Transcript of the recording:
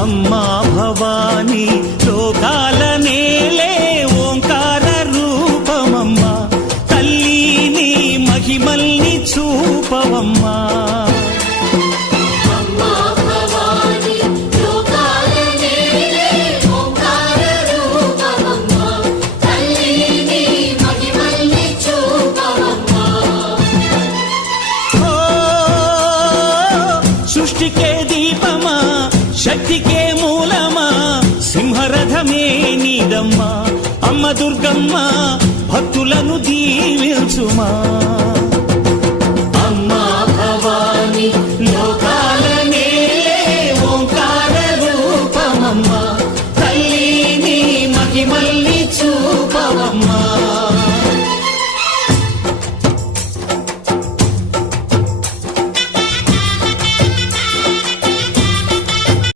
అమ్మా భవానీ లోకాల నేలే ఓంకార రూపమమ్మా, తల్లి నీ మహిమల్ని చూపవమ్మా. సృష్టికే దీపమా, శక్తికే మూలమా, సింహరథమే నీదమ్మా. అమ్మ దుర్గమ్మ భక్తులను దీవించుమా.